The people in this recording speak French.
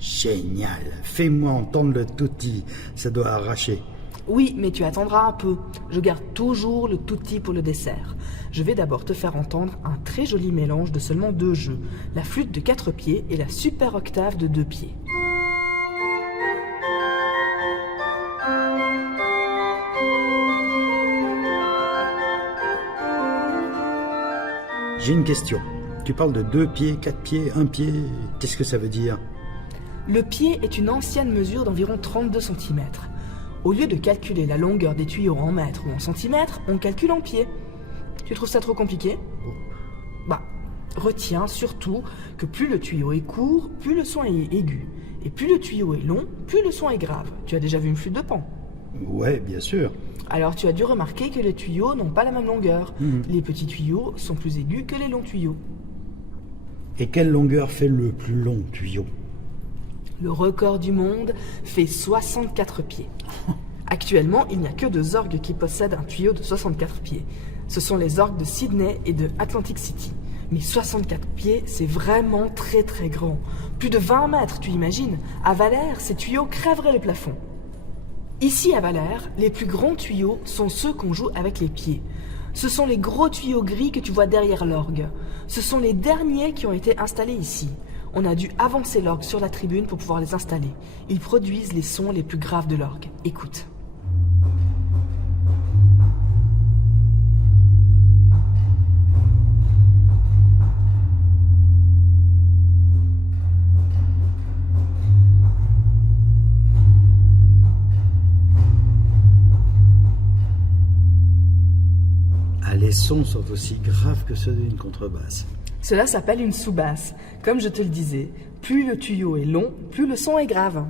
Génial. Fais-moi entendre le touti. Ça doit arracher. Oui, mais tu attendras un peu. Je garde toujours le touti pour le dessert. Je vais d'abord te faire entendre un très joli mélange de seulement 2 jeux. La flûte de 4 pieds et la super octave de 2 pieds. J'ai une question. Tu parles de 2 pieds, 4 pieds, 1 pied. Qu'est-ce que ça veut dire? Le pied est une ancienne mesure d'environ 32 cm. Au lieu de calculer la longueur des tuyaux en mètres ou en centimètres, on calcule en pieds. Tu trouves ça trop compliqué? Bah, retiens surtout que plus le tuyau est court, plus le son est aigu. Et plus le tuyau est long, plus le son est grave. Tu as déjà vu une flûte de Pan? Ouais, bien sûr. Alors tu as dû remarquer que les tuyaux n'ont pas la même longueur. Les petits tuyaux sont plus aigus que les longs tuyaux. Et quelle longueur fait le plus long tuyau? Le record du monde fait 64 pieds. Actuellement, il n'y a que 2 orgues qui possèdent un tuyau de 64 pieds. Ce sont les orgues de Sydney et de Atlantic City. Mais 64 pieds, c'est vraiment très très grand. Plus de 20 mètres, tu imagines? À Valère, ces tuyaux crèveraient le plafond. Ici à Valère, les plus grands tuyaux sont ceux qu'on joue avec les pieds. Ce sont les gros tuyaux gris que tu vois derrière l'orgue. Ce sont les derniers qui ont été installés ici. On a dû avancer l'orgue sur la tribune pour pouvoir les installer. Ils produisent les sons les plus graves de l'orgue. Écoute. Ah, les sons sont aussi graves que ceux d'une contrebasse. Cela s'appelle une sous-basse. Comme je te le disais, plus le tuyau est long, plus le son est grave.